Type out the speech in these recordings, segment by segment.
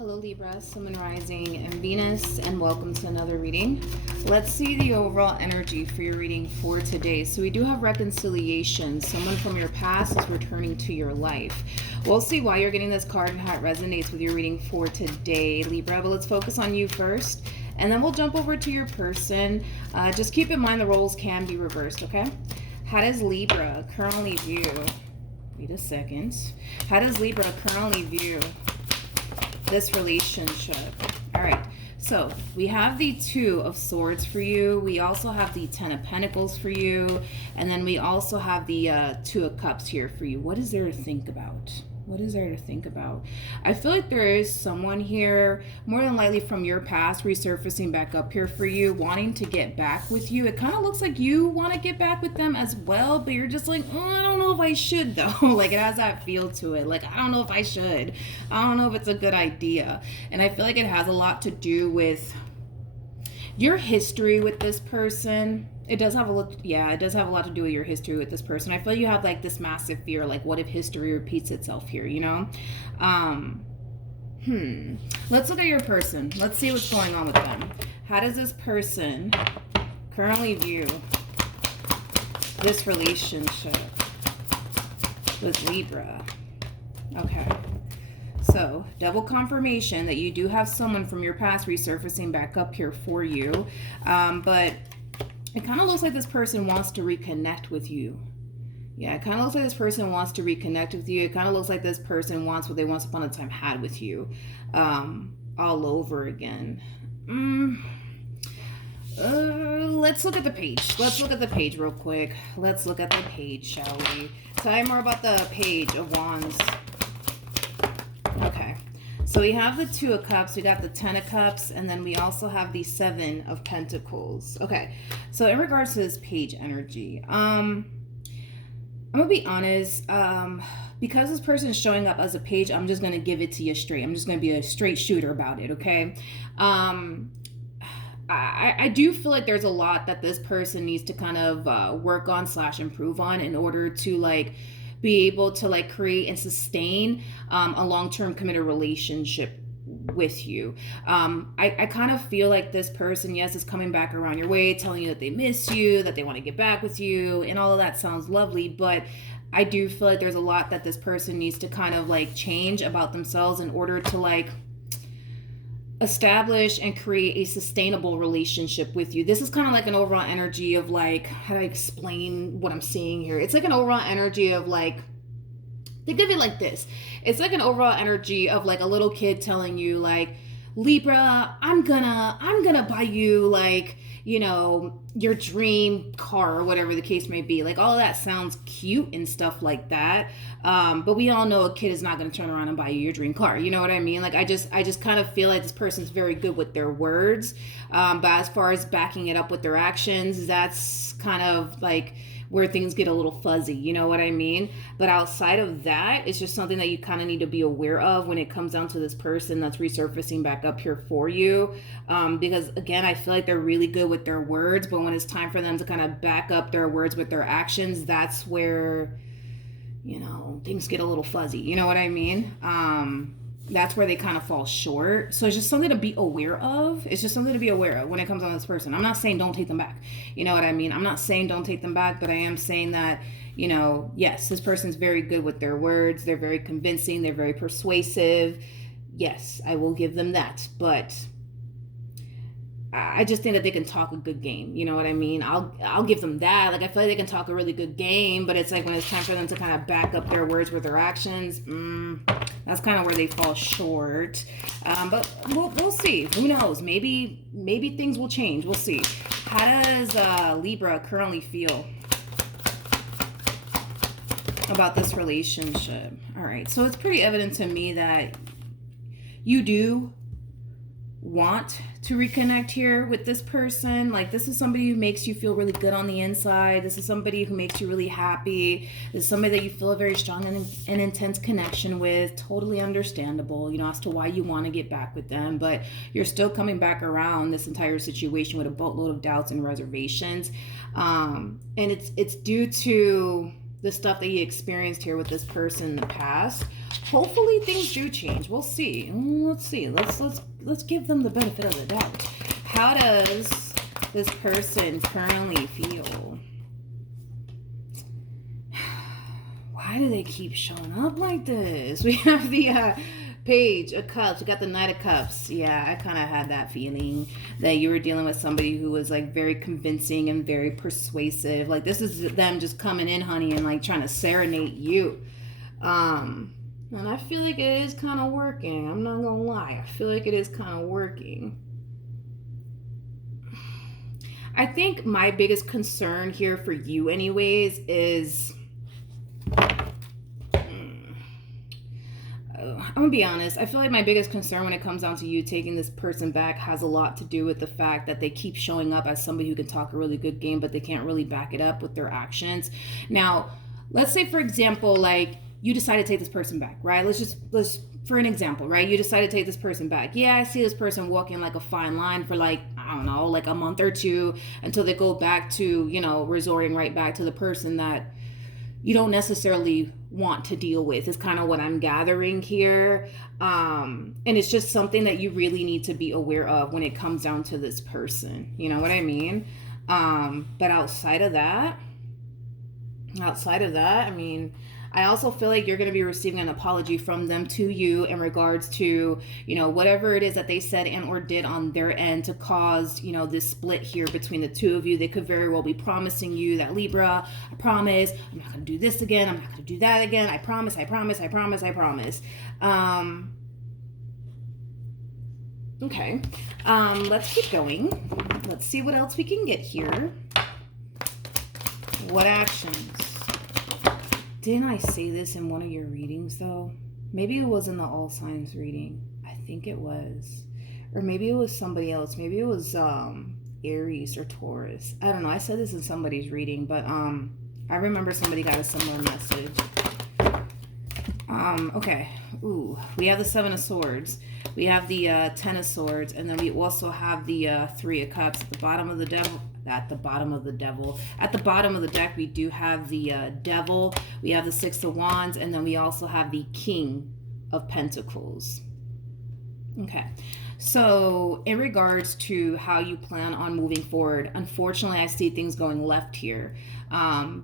Hello Libra, Sun, Moon, Rising, and Venus, and welcome to another reading. Let's see the overall energy for your reading for today. So we do have reconciliation. Someone from your past is returning to your life. We'll see why you're getting this card and how it resonates with your reading for today, Libra. But let's focus on you first, and then we'll jump over to your person. Just keep in mind the roles can be reversed, okay? How does Libra currently view? Wait a second. How does Libra currently view this relationship? All right, so we have the Two of Swords for you. We also have the Ten of Pentacles for you, and then we also have the Two of Cups here for you. What is there to think about? What is there to think about? I feel like there is someone here, more than likely from your past, resurfacing back up here for you, wanting to get back with you. It kind of looks like you want to get back with them as well, but you're just like, oh, I don't know if I should though. Like it has that feel to it. Like, I don't know if I should. I don't know if it's a good idea. And I feel like it has a lot to do with your history with this person. It does have a lot, yeah, it does have a lot to do with your history with this person. I feel like you have like this massive fear, like what if history repeats itself here, you know? Let's look at your person. Let's see what's going on with them. How does this person currently view this relationship with Libra? Okay. So, double confirmation that you do have someone from your past resurfacing back up here for you. But it kind of looks like this person wants to reconnect with you. Yeah, it kind of looks like this person wants to reconnect with you. It kind of looks like this person wants what they once upon a time had with you, all over again. Let's look at the page. Let's look at the page real quick. Let's look at the page, shall we? Tell me more about the Page of Wands. Okay. So we have the Two of Cups, we got the Ten of Cups, and then we also have the Seven of Pentacles. Okay, so in regards to this page energy, I'm gonna be honest, because this person is showing up as a page, I'm just gonna give it to you straight. I'm just gonna be a straight shooter about it, okay? I do feel like there's a lot that this person needs to kind of work on / improve on in order to like be able to like create and sustain a long-term committed relationship with you. I kind of feel like this person, yes, is coming back around your way, telling you that they miss you, that they want to get back with you, and all of that sounds lovely, but I do feel like there's a lot that this person needs to kind of like change about themselves in order to like establish and create a sustainable relationship with you. This is kind of like an overall energy of like, how do I explain what I'm seeing here? It's like an overall energy of like, think of it like this. It's like an overall energy of like a little kid telling you like, Libra, I'm gonna buy you like, you know, your dream car or whatever the case may be. Like all of that sounds cute and stuff like that. But we all know a kid is not going to turn around and buy you your dream car. You know what I mean? Like I just kind of feel like this person's very good with their words. But as far as backing it up with their actions, that's kind of like where things get a little fuzzy, you know what I mean? But outside of that, it's just something that you kind of need to be aware of when it comes down to this person that's resurfacing back up here for you. Because again, I feel like they're really good with their words, but when it's time for them to kind of back up their words with their actions, that's where, you know, things get a little fuzzy, you know what I mean? That's where they kind of fall short. So it's just something to be aware of. It's just something to be aware of when it comes on this person. I'm not saying don't take them back. You know what I mean? I'm not saying don't take them back, but I am saying that, you know, yes, this person's very good with their words. They're very convincing. They're very persuasive. Yes, I will give them that. But I just think that they can talk a good game. You know what I mean? I'll give them that. Like, I feel like they can talk a really good game, but it's like when it's time for them to kind of back up their words with their actions, that's kind of where they fall short. But we'll see. Who knows? Maybe things will change. We'll see. How does Libra currently feel about this relationship? All right. So it's pretty evident to me that you do want to reconnect here with this person. Like, this is somebody who makes you feel really good on the inside. This is somebody who makes you really happy. This is somebody that you feel a very strong and intense connection with. Totally understandable, you know, as to why you want to get back with them, but you're still coming back around this entire situation with a boatload of doubts and reservations. And it's due to the stuff that you experienced here with this person in the past. Hopefully things do change. We'll see. Let's see. Let's give them the benefit of the doubt. How does this person currently feel? Why do they keep showing up like this? We have the Page of Cups. We got the Knight of Cups. Yeah, I kind of had that feeling that you were dealing with somebody who was like very convincing and very persuasive. Like this is them just coming in, honey, and like trying to serenade you. And I feel like it is kind of working. I'm not gonna lie. I feel like it is kind of working. I think my biggest concern here for you anyways is, I'm gonna be honest, I feel like my biggest concern when it comes down to you taking this person back has a lot to do with the fact that they keep showing up as somebody who can talk a really good game, but they can't really back it up with their actions. Now, let's say for example, like you decide to take this person back, right? Let's for an example, right? You decide to take this person back. Yeah, I see this person walking like a fine line for like, I don't know, like a month or two until they go back to, you know, resorting right back to the person that you don't necessarily want to deal with, is kind of what I'm gathering here. And it's just something that you really need to be aware of when it comes down to this person. You know what I mean? But outside of that, I mean, I also feel like you're going to be receiving an apology from them to you in regards to, you know, whatever it is that they said and or did on their end to cause, you know, this split here between the two of you. They could very well be promising you that, Libra, I promise, I'm not going to do this again. I'm not going to do that again. I promise. Okay. Let's keep going. Let's see what else we can get here. What actions? Didn't I say this in one of your readings though? Maybe it was in the all signs reading. I think it was. Or maybe it was somebody else. Maybe it was Aries or Taurus. I don't know. I said this in somebody's reading, but I remember somebody got a similar message. Okay. Ooh, we have the Seven of Swords. We have the Ten of Swords, and then we also have the Three of Cups at the bottom of the devil. At the bottom of the deck, we do have the Devil. We have the Six of Wands, and then we also have the King of Pentacles. Okay. So in regards to how you plan on moving forward, unfortunately, I see things going left here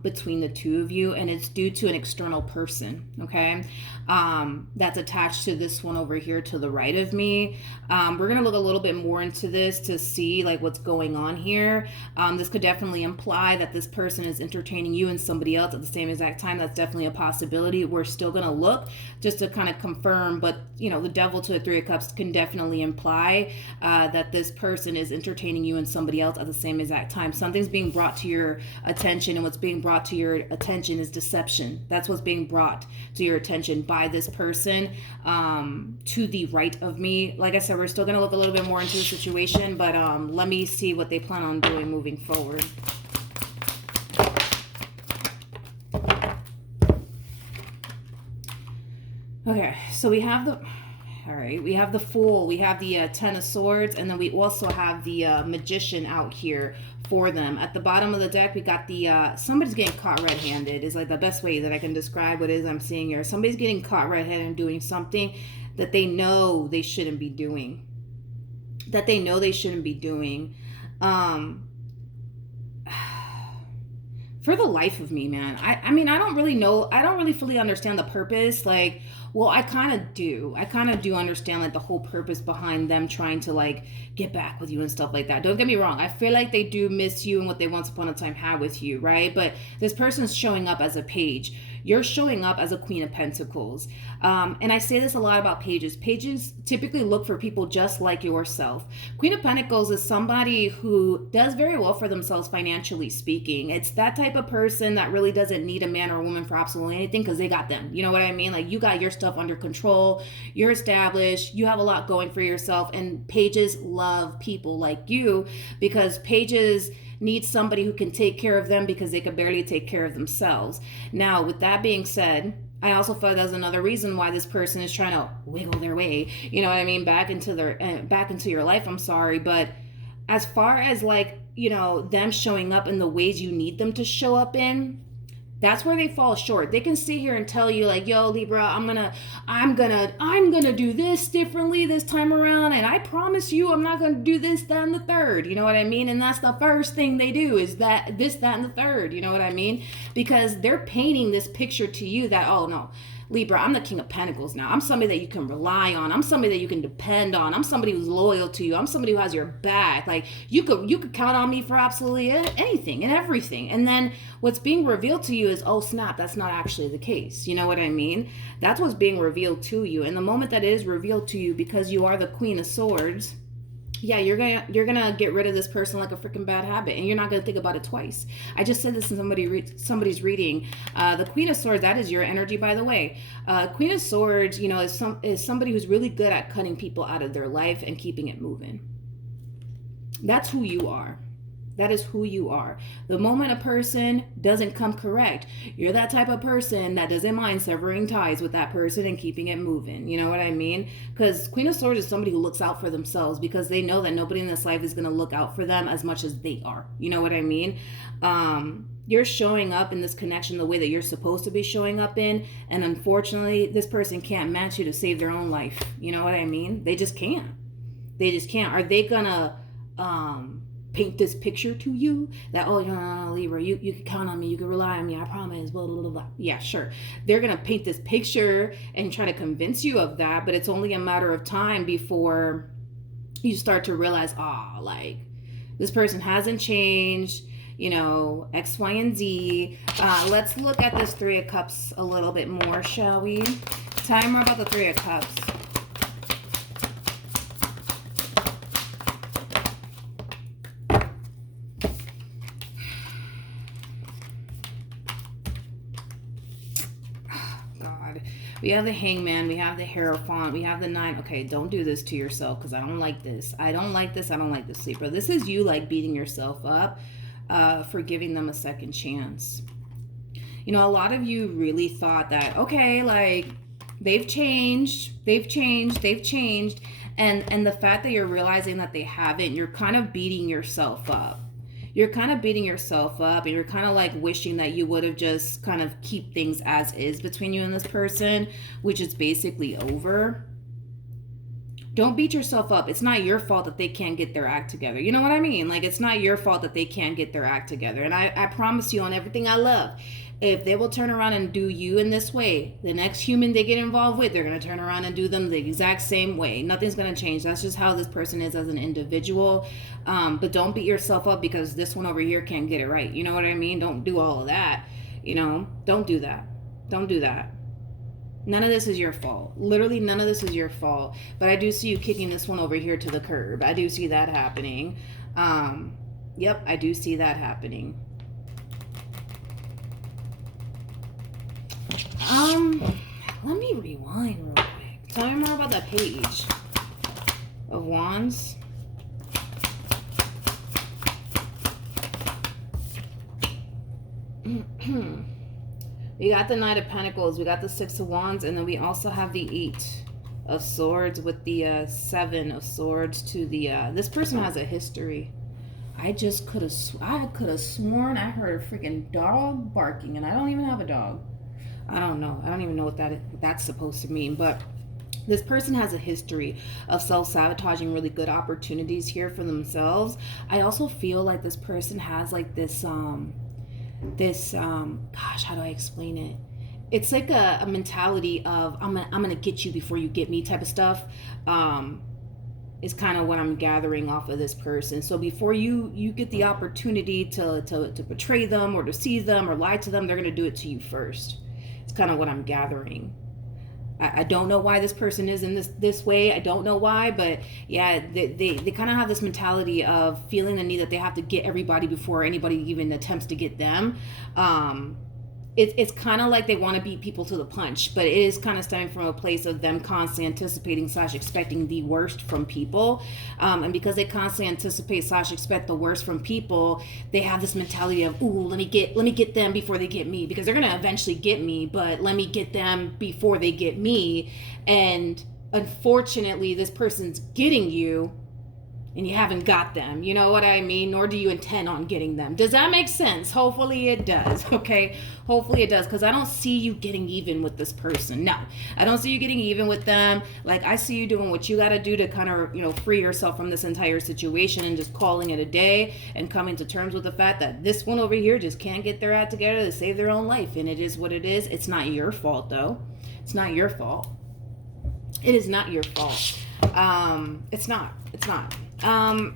between the two of you, and it's due to an external person, okay? That's attached to this one over here to the right of me. We're going to look a little bit more into this to see like what's going on here. This could definitely imply that this person is entertaining you and somebody else at the same exact time. That's definitely a possibility. We're still going to look just to kind of confirm, but you know, the Devil to the Three of Cups can definitely imply that this person is entertaining you and somebody else at the same exact time. Something's being brought to your attention, and what's being brought to your attention is deception. That's what's being brought to your attention by this person to the right of me. Like I said, we're still going to look a little bit more into the situation, but let me see what they plan on doing moving forward. Okay, so we have the... All right, we have the Fool, we have the Ten of Swords, and then we also have the Magician out here for them. At the bottom of the deck, we got the, somebody's getting caught red-handed is like the best way that I can describe what it is I'm seeing here. Somebody's getting caught red-handed and doing something that they know they shouldn't be doing. For the life of me, man, I mean, I don't really fully understand the purpose. Like, well, I kind of do understand like the whole purpose behind them trying to like get back with you and stuff like that. Don't get me wrong. I feel like they do miss you and what they once upon a time had with you, right? But this person's showing up as a page. You're showing up as a Queen of Pentacles. And I say this a lot about pages. Pages typically look for people just like yourself. Queen of Pentacles is somebody who does very well for themselves financially speaking. It's that type of person that really doesn't need a man or a woman for absolutely anything because they got them. You know what I mean? Like, you got your stuff under control. You're established. You have a lot going for yourself. And pages love people like you because pages need somebody who can take care of them because they can barely take care of themselves. Now, with that being said, I also feel like that's another reason why this person is trying to wiggle their way, you know what I mean, back into your life. I'm sorry, but as far as like, you know, them showing up in the ways you need them to show up in, That's where they fall short. They can sit here and tell you like, yo, Libra, I'm gonna do this differently this time around, and I promise you I'm not gonna do this, that, and the third. You know what I mean? And that's the first thing they do is that, this, that, and the third. You know what I mean? Because they're painting this picture to you that, oh no, Libra, I'm the King of Pentacles now. I'm somebody that you can rely on. I'm somebody that you can depend on. I'm somebody who's loyal to you. I'm somebody who has your back. Like you could count on me for absolutely anything and everything. And then what's being revealed to you is, oh snap, that's not actually the case. You know what I mean? That's what's being revealed to you. And the moment that it is revealed to you, because you are the Queen of Swords, yeah, you're gonna get rid of this person like a freaking bad habit, and you're not gonna think about it twice. I just said this in somebody's reading. The Queen of Swords, that is your energy, by the way. Queen of Swords, you know, is somebody who's really good at cutting people out of their life and keeping it moving. That's who you are. That is who you are. The moment a person doesn't come correct, you're that type of person that doesn't mind severing ties with that person and keeping it moving. You know what I mean? Because Queen of Swords is somebody who looks out for themselves because they know that nobody in this life is going to look out for them as much as they are. You know what I mean? You're showing up in this connection the way that you're supposed to be showing up in. And unfortunately, this person can't match you to save their own life. You know what I mean? They just can't. They just can't. Are they going to... paint this picture to you that, oh, no, Libra, you can count on me, you can rely on me, I promise, blah, blah, blah, blah. Yeah, sure. They're going to paint this picture and try to convince you of that, but it's only a matter of time before you start to realize, like, this person hasn't changed, you know, X, Y, and Z. Let's look at this Three of Cups a little bit more, shall we? Tell me more about the Three of Cups. We have the Hangman, we have the Hierophant, we have the Nine. Okay, don't do this to yourself because I don't like this. I don't like this, Libra. This is you like beating yourself up for giving them a second chance. You know, a lot of you really thought that, okay, like they've changed. And the fact that you're realizing that they haven't, you're kind of beating yourself up. You're kind of beating yourself up and you're kind of like wishing that you would have just kind of keep things as is between you and this person, which is basically over. Don't beat yourself up. It's not your fault that they can't get their act together. You know what I mean? Like, it's not your fault that they can't get their act together. And I promise you on everything I love, if they will turn around and do you in this way, the next human they get involved with, they're going to turn around and do them the exact same way. Nothing's going to change. That's just how this person is as an individual. But don't beat yourself up because this one over here can't get it right. You know what I mean? Don't do all of that. You know, don't do that. Don't do that. None of this is your fault. Literally none of this is your fault. But I do see you kicking this one over here to the curb. I do see that happening. Yep, I do see that happening. Let me rewind real quick. Tell me more about that Page of Wands. We got the Knight of Pentacles, we got the Six of Wands, and then we also have the Eight of Swords with the Seven of Swords to the, this person has a history. I could have sworn I heard a freaking dog barking, and I don't even have a dog. I don't know. I don't even know what that's supposed to mean, but this person has a history of self-sabotaging really good opportunities here for themselves. I also feel like this person has like this, gosh, how do I explain it? It's like a mentality of I'm gonna get you before you get me type of stuff. Is kind of what I'm gathering off of this person. So before you get the opportunity to betray them or deceive them or lie to them, they're gonna do it to you first. It's kind of what I'm gathering. I don't know why this person is in this way. I don't know why, but yeah, they kind of have this mentality of feeling the need that they have to get everybody before anybody even attempts to get them. It's kind of like they want to beat people to the punch, but it is kind of stemming from a place of them constantly anticipating / expecting the worst from people. And because they constantly anticipate / expect the worst from people, they have this mentality of, ooh, let me get them before they get me, because they're going to eventually get me, but let me get them before they get me. And unfortunately, this person's getting you and you haven't got them. You know what I mean? Nor do you intend on getting them. Does that make sense? Hopefully it does, okay? Hopefully it does, because I don't see you getting even with this person. No, I don't see you getting even with them. Like, I see you doing what you got to do to kind of, you know, free yourself from this entire situation and just calling it a day and coming to terms with the fact that this one over here just can't get their act together to save their own life. And it is what it is. It's not your fault, though. It's not your fault. It is not your fault. It's not. I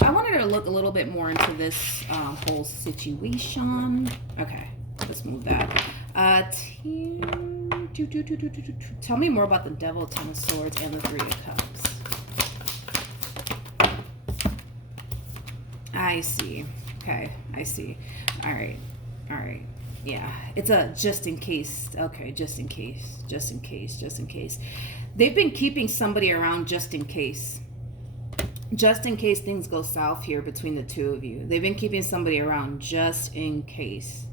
wanted to look a little bit more into this whole situation. Okay, let's move that. Tell me more about the Devil, Ten of Swords, and the Three of Cups. I see. Okay, I see. All right. Yeah, it's a just in case. Okay, just in case. They've been keeping somebody around just in case. Just in case things go south here between the two of you. They've been keeping somebody around just in case.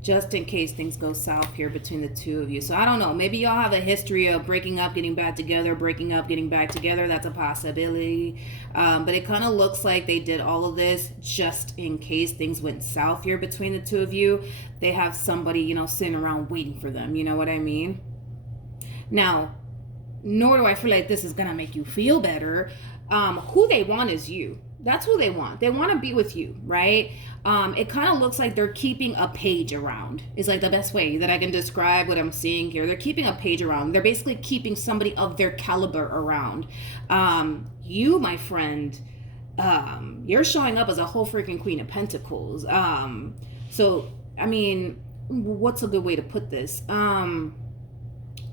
Just in case things go south here between the two of you. So I don't know. Maybe y'all have a history of breaking up, getting back together, breaking up, getting back together. That's a possibility. But it kind of looks like they did all of this just in case things went south here between the two of you. They have somebody, you know, sitting around waiting for them. You know what I mean? Now, nor do I feel like this is going to make you feel better. Who they want is you. That's who they want. They want to be with you, right? It kind of looks like they're keeping a page around. Is like the best way that I can describe what I'm seeing here. They're keeping a page around. They're basically keeping somebody of their caliber around. You, my friend, you're showing up as a whole freaking Queen of Pentacles. So, I mean, what's a good way to put this?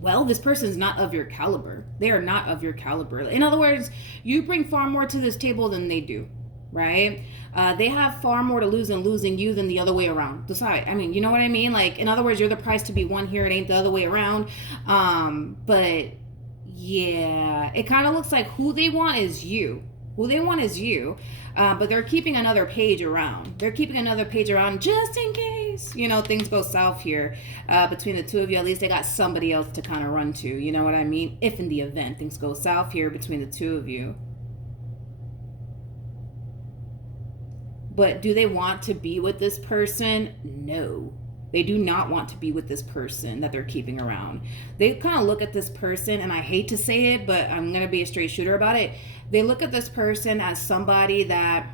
Well, this person's not of your caliber. They are not of your caliber. In other words, you bring far more to this table than they do, right? They have far more to lose in losing you than the other way around. Decide. I mean, you know what I mean? Like, in other words, you're the price to be won here. It ain't the other way around. But yeah, it kind of looks like who they want is you. Who they want is you. But they're keeping another page around. They're keeping another page around just in case, you know, things go south here between the two of you. At least they got somebody else to kind of run to. You know what I mean? If in the event things go south here between the two of you. But do they want to be with this person? No. They do not want to be with this person that they're keeping around. They kind of look at this person, and I hate to say it, but I'm going to be a straight shooter about it. They look at this person as somebody that,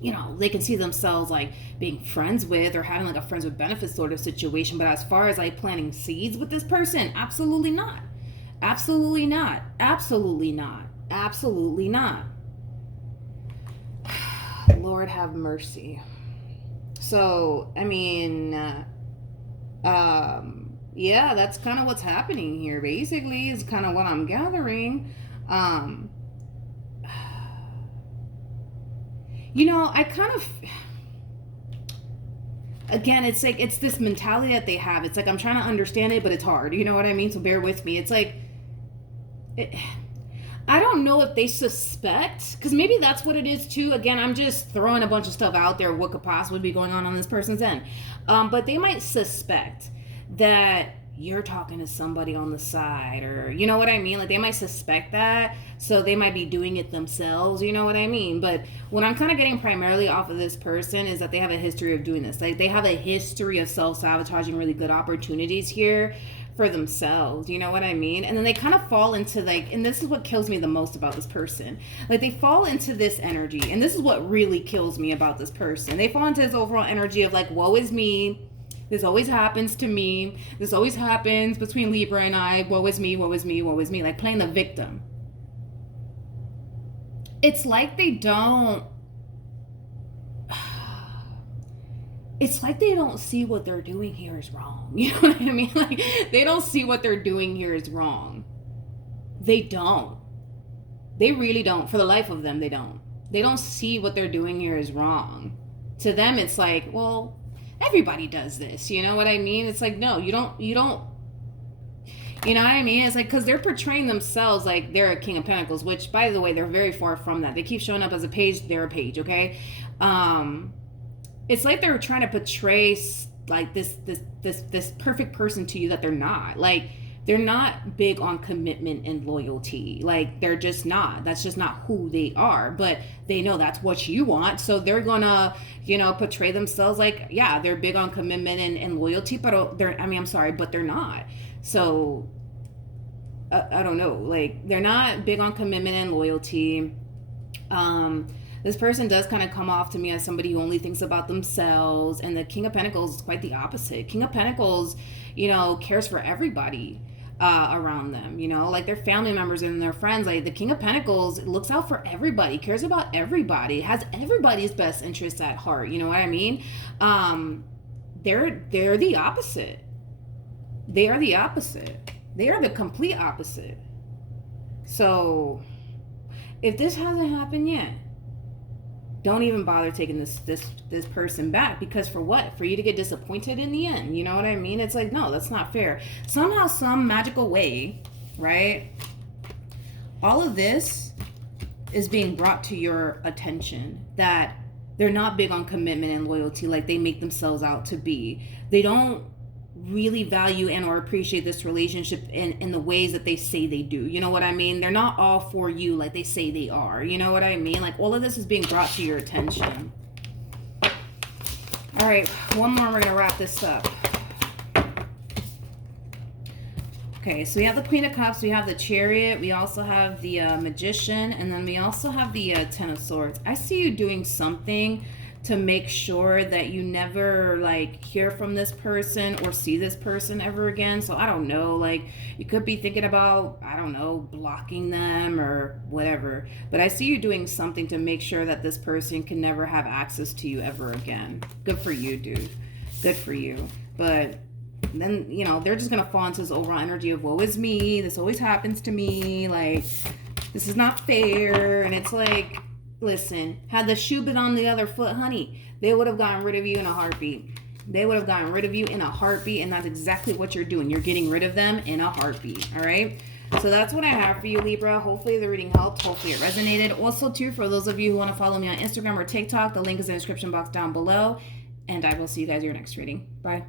you know, they can see themselves like being friends with or having like a friends with benefits sort of situation. But as far as like planting seeds with this person, absolutely not. Absolutely not. Absolutely not. Absolutely not. Lord have mercy. So, I mean, yeah, that's kind of what's happening here. Basically, is kind of what I'm gathering. You know, I kind of, again, it's like, it's this mentality that they have. It's like, I'm trying to understand it, but it's hard. You know what I mean? So bear with me. It's like, I don't know if they suspect, because maybe that's what it is too. Again, I'm just throwing a bunch of stuff out there, what could possibly be going on this person's end. But they might suspect that you're talking to somebody on the side, or you know what I mean? Like, they might suspect that, so they might be doing it themselves, you know what I mean? But what I'm kind of getting primarily off of this person is that they have a history of doing this. Like, they have a history of self-sabotaging really good opportunities here for themselves, you know what I mean? And then they kind of fall into like, and this is what kills me the most about this person, like they fall into this energy, and this is what really kills me about this person. They fall into this overall energy of like, woe is me, this always happens to me, this always happens between Libra and I, woe is me, woe is me, woe is me, like playing the victim. It's like they don't, it's like they don't see what they're doing here is wrong. You know what I mean? Like, they don't see what they're doing here is wrong. They don't. They really don't. For the life of them, they don't. They don't see what they're doing here is wrong. To them, it's like, well, everybody does this. You know what I mean? It's like, no, you don't. You know what I mean? It's like, because they're portraying themselves like they're a King of Pentacles, which, by the way, they're very far from that. They keep showing up as a page. They're a page, okay? It's like they're trying to portray like this perfect person to you that they're not. Like, they're not big on commitment and loyalty. Like, they're just not. That's just not who they are. But they know that's what you want. So they're gonna, portray themselves like, yeah, they're big on commitment and loyalty, but I'm sorry, but they're not. So I don't know. Like, they're not big on commitment and loyalty. This person does kind of come off to me as somebody who only thinks about themselves, and the King of Pentacles is quite the opposite. King of Pentacles, cares for everybody around them, like their family members and their friends. Like, the King of Pentacles looks out for everybody, cares about everybody, has everybody's best interests at heart. You know what I mean? They're the opposite. They are the opposite. They are the complete opposite. So if this hasn't happened yet, don't even bother taking this person back, because for what? For you to get disappointed in the end. You know what I mean? It's like, no, that's not fair. Somehow, some magical way, right? All of this is being brought to your attention, that they're not big on commitment and loyalty like they make themselves out to be. They don't really value and or appreciate this relationship in the ways that they say they do. You know what I mean? They're not all for you like they say they are. You know what I mean? Like, all of this is being brought to your attention. All right, one more, we're gonna wrap this up. Okay, so we have the Queen of Cups, we have the Chariot, we also have the Magician, and then we also have the Ten of Swords. I see you doing something to make sure that you never hear from this person or see this person ever again. So I don't know, you could be thinking about, I don't know, blocking them or whatever. But I see you doing something to make sure that this person can never have access to you ever again. Good for you, dude. Good for you. But then, they're just going to fall into this overall energy of, woe is me. This always happens to me. This is not fair. And it's like, listen, had the shoe been on the other foot, honey, they would have gotten rid of you in a heartbeat. They would have gotten rid of you in a heartbeat, and that's exactly what you're doing. You're getting rid of them in a heartbeat, all right? So that's what I have for you, Libra. Hopefully the reading helped. Hopefully it resonated. Also, too, for those of you who want to follow me on Instagram or TikTok, the link is in the description box down below, and I will see you guys in your next reading. Bye.